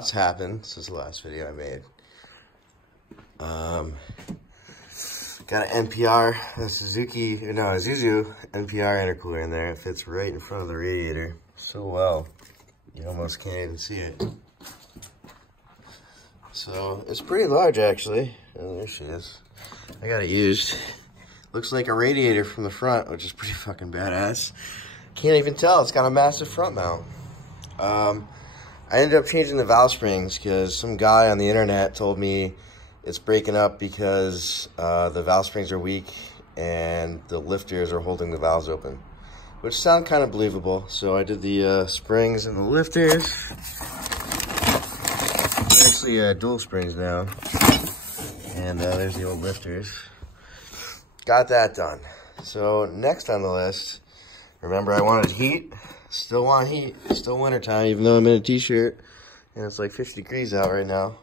What's happened since the last video I made. Got an NPR, a Isuzu NPR intercooler in there. It fits right in front of the radiator so well, you almost can't even see it. So it's pretty large actually. Oh, there she is. I got it used. Looks like a radiator from the front, which is pretty fucking badass. Can't even tell, it's got a massive front mount. I ended up changing the valve springs because some guy on the internet told me it's breaking up because the valve springs are weak and the lifters are holding the valves open, which sound kind of believable. So I did the springs and the lifters. They're actually dual springs now. And there's the old lifters. Got that done. So next on the list, remember I wanted heat. Still want heat. It's still wintertime, even though I'm in a t-shirt and it's like 50 degrees out right now.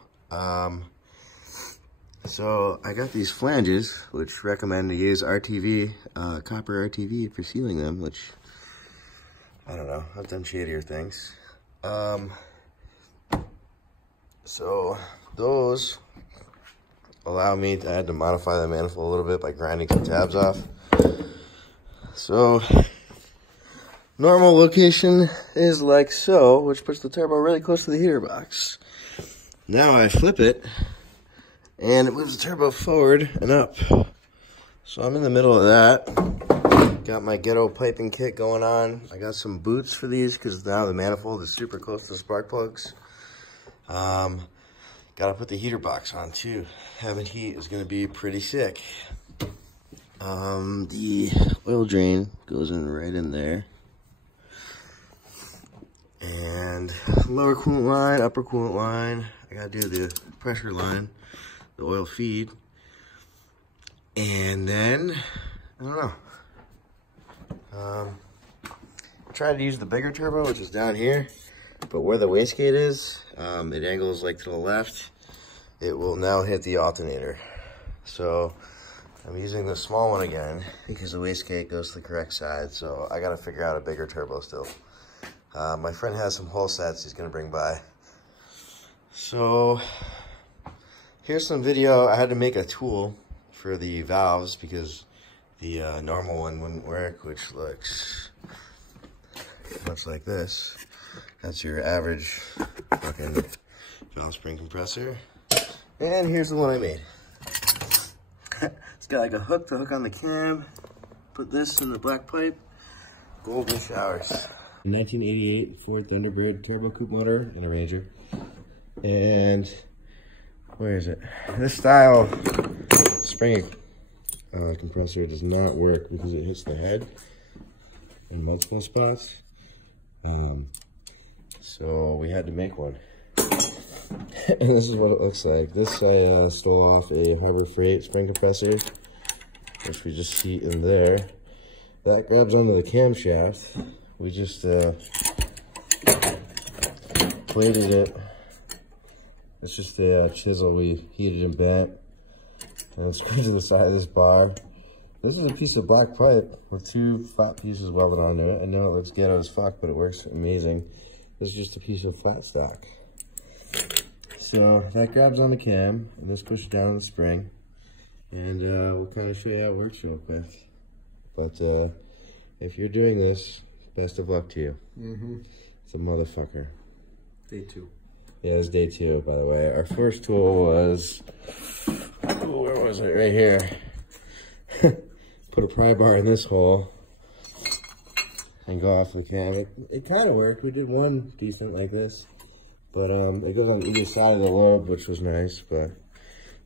So I got these flanges, which recommend to use RTV, copper RTV for sealing them, which, I don't know, I've done shadier things. So those allow me to, I had to modify the manifold a little bit by grinding some tabs off. So normal location is like so, which puts the turbo really close to the heater box. Now I flip it, and it moves the turbo forward and up. So I'm in the middle of that. Got my ghetto piping kit going on. I got some boots for these because now the manifold is super close to the spark plugs. Gotta put the heater box on too. Having heat is gonna be pretty sick. The oil drain goes in right in there. And lower coolant line, upper coolant line. I gotta do the pressure line, the oil feed. And then, I don't know. Try to use the bigger turbo, which is down here. But where the wastegate is, it angles like to the left. It will now hit the alternator. So I'm using the small one again because the wastegate goes to the correct side. So I gotta figure out a bigger turbo still. My friend has some whole sets he's gonna bring by. So here's some video. I had to make a tool for the valves because the normal one wouldn't work, which looks much like this. That's your average fucking valve spring compressor. And here's the one I made. It's got like a hook to hook on the cam. Put this in the black pipe. Golden showers. 1988 Ford Thunderbird turbo coupe motor and a Ranger. And where is it? This style spring compressor does not work because it hits the head in multiple spots. So we had to make one. And this is what it looks like. This I stole off a Harbor Freight spring compressor, which we just see in there. That grabs onto the camshaft. We just plated it. It's just a chisel we heated and bent. And it's screwed to the side of this bar. This is a piece of black pipe with two flat pieces welded onto it. I know it looks ghetto as fuck, but it works amazing. This is just a piece of flat stock. So that grabs on the cam, and this pushes down the spring. And we'll kind of show you how it works real quick. But if you're doing this, best of luck to you. It's a motherfucker. Day 2. Yeah, it's day 2, by the way. Our first tool was, where was it? Right here. Put a pry bar in this hole and go off the cam. It kind of worked. We did one decent like this, but it goes on either side of the lobe, which was nice. But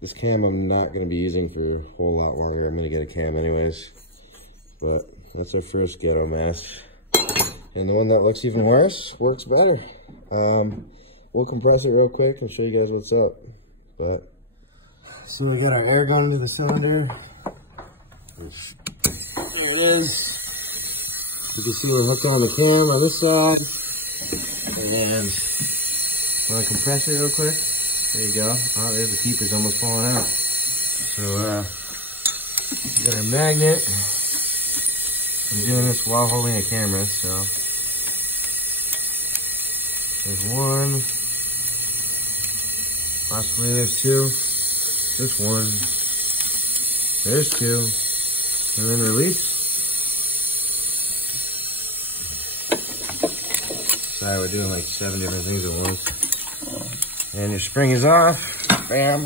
this cam I'm not going to be using for a whole lot longer. I'm going to get a cam anyways. But that's our first ghetto mess. And the one that looks even worse works better. We'll compress it real quick and show you guys what's up. But so we got our air gun into the cylinder. There it is. You can see we're hooked on the cam on this side. And then want to compress it real quick. There you go. Oh, there's the keeper's almost falling out. So we got our magnet. I'm doing this while holding a camera, so there's one. Possibly there's two. Just one. There's two. And then release. Sorry, we're doing like 7 different things at once. And your spring is off. Bam.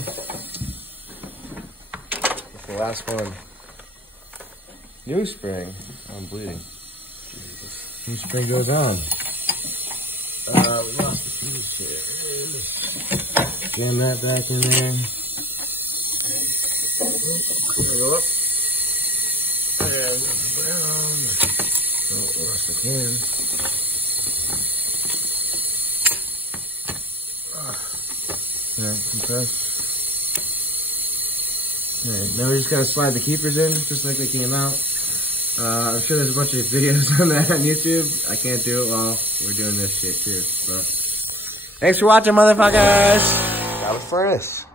That's the last one. New spring. Oh, I'm bleeding. Jesus. New spring goes on. We lost the piece here. Jam that back in there. Go up. And brown. Oh, lost the can. Alright, compress. Alright, now we just gotta slide the keepers in, just like they came out. I'm sure there's a bunch of videos on that on YouTube. I can't do it while we're doing this shit too, so. Thanks for watching, motherfuckers! Got a furnace.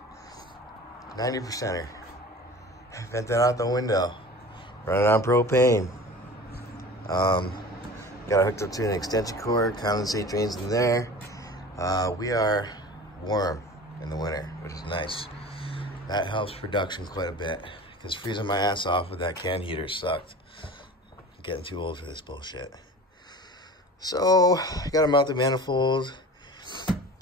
90%er. Vent that out the window. Running on propane. Got it hooked up to an extension cord, condensate drains in there. We are warm in the winter, which is nice. That helps production quite a bit, because freezing my ass off with that can heater sucked. I'm getting too old for this bullshit. So, I gotta mount the manifold,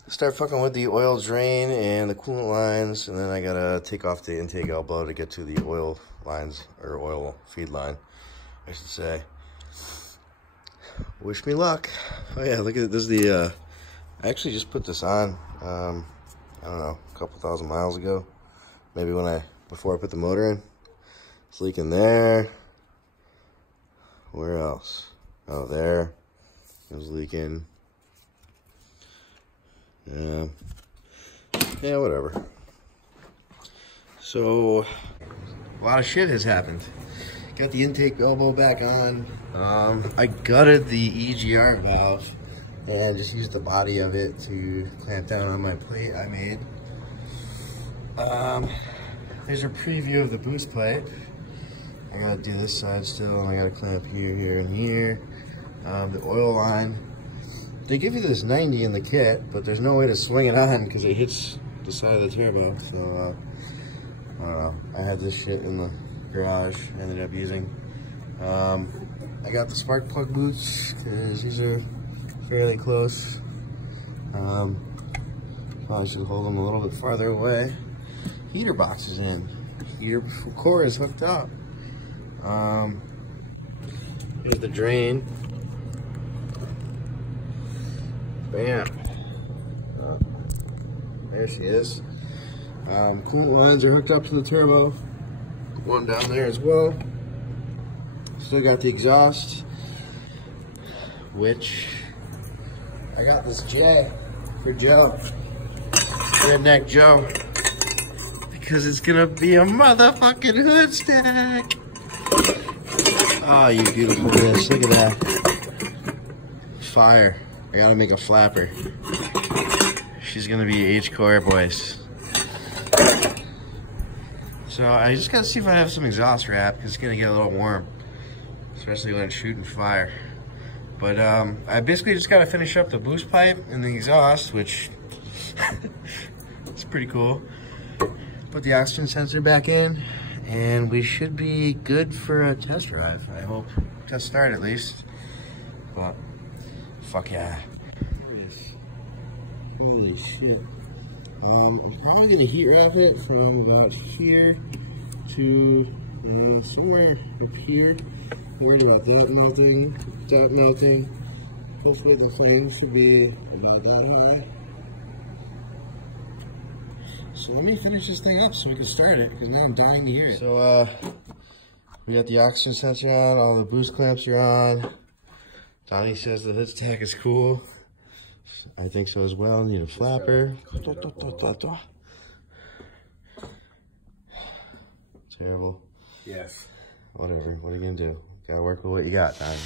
start fucking with the oil drain and the coolant lines, and then I gotta take off the intake elbow to get to the oil lines, or oil feed line, I should say. Wish me luck. Oh yeah, look at it. This is the, I actually just put this on, I don't know, a couple thousand miles ago. Maybe before I put the motor in. It's leaking there. Where else? Oh, there. It was leaking. Yeah. Yeah, whatever. So, a lot of shit has happened. Got the intake elbow back on. I gutted the EGR valve and just used the body of it to clamp down on my plate I made. There's a preview of the boost pipe. I gotta do this side still, and I gotta clamp here, here, and here. The oil line. They give you this 90 in the kit, but there's no way to swing it on because it hits the side of the turbo. So, I don't know. I had this shit in the garage, ended up using. I got the spark plug boots because these are fairly close. Probably should hold them a little bit farther away. Heater box is in. Heater core is hooked up. Here's the drain. Bam. There she is. Coolant lines are hooked up to the turbo. One down there as well. Still got the exhaust, which I got this J for Joe, Redneck Joe, because it's gonna be a motherfucking hood stack. Oh, you beautiful bitch! Look at that fire. I gotta make a flapper. She's gonna be H-core, boys. So I just gotta see if I have some exhaust wrap, because it's gonna get a little warm, especially when it's shooting fire. But I basically just gotta finish up the boost pipe and the exhaust, which it's pretty cool. Put the oxygen sensor back in, and we should be good for a test drive, I hope. Test start at least. But fuck yeah. Holy shit. I'm probably gonna heat wrap it from about here to somewhere up here. I'm worried about that melting, Hopefully the flame should be about that high. So let me finish this thing up so we can start it, because now I'm dying to hear it. So we got the oxygen sensor on, all the boost clamps are on. Donnie says the hood stack is cool. I think so as well. Need a flapper. Terrible. Yes. Whatever. What are you gonna do? Gotta work with what you got, Donnie.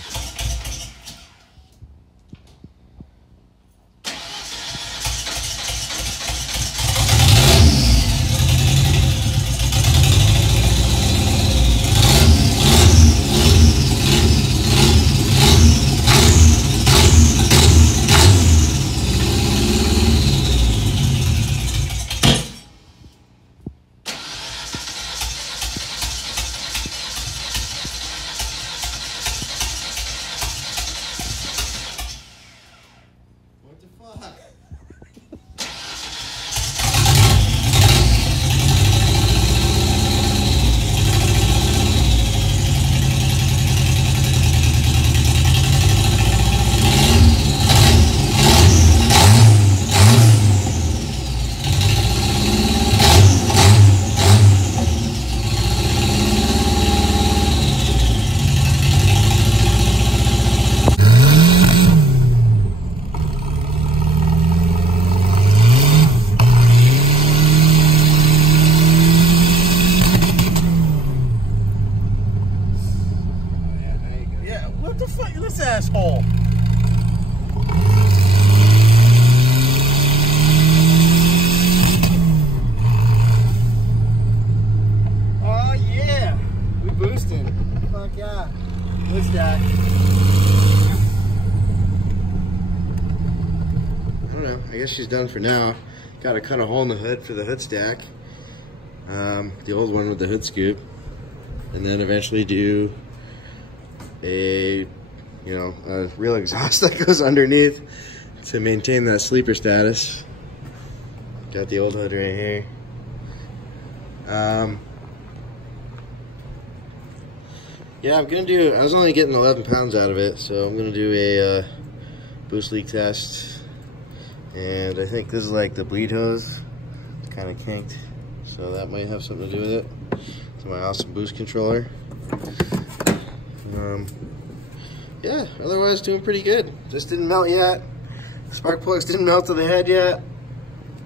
she's done for now. Got to cut a hole in the hood for the hood stack. The old one with the hood scoop. And then eventually do a real exhaust that goes underneath to maintain that sleeper status. Got the old hood right here. Yeah, I was only getting 11 pounds out of it, so I'm gonna do a boost leak test. And I think this is like the bleed hose. It's kind of kinked, so that might have something to do with it. It's my awesome boost controller. Yeah, otherwise doing pretty good. This didn't melt yet. Spark plugs didn't melt to the head yet.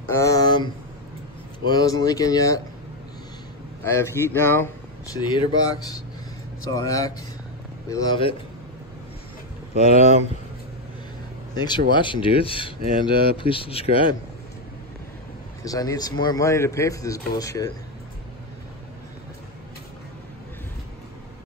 Oil isn't leaking yet. I have heat now. See the heater box? It's all hacked. We love it. But thanks for watching, dudes, and please subscribe, because I need some more money to pay for this bullshit.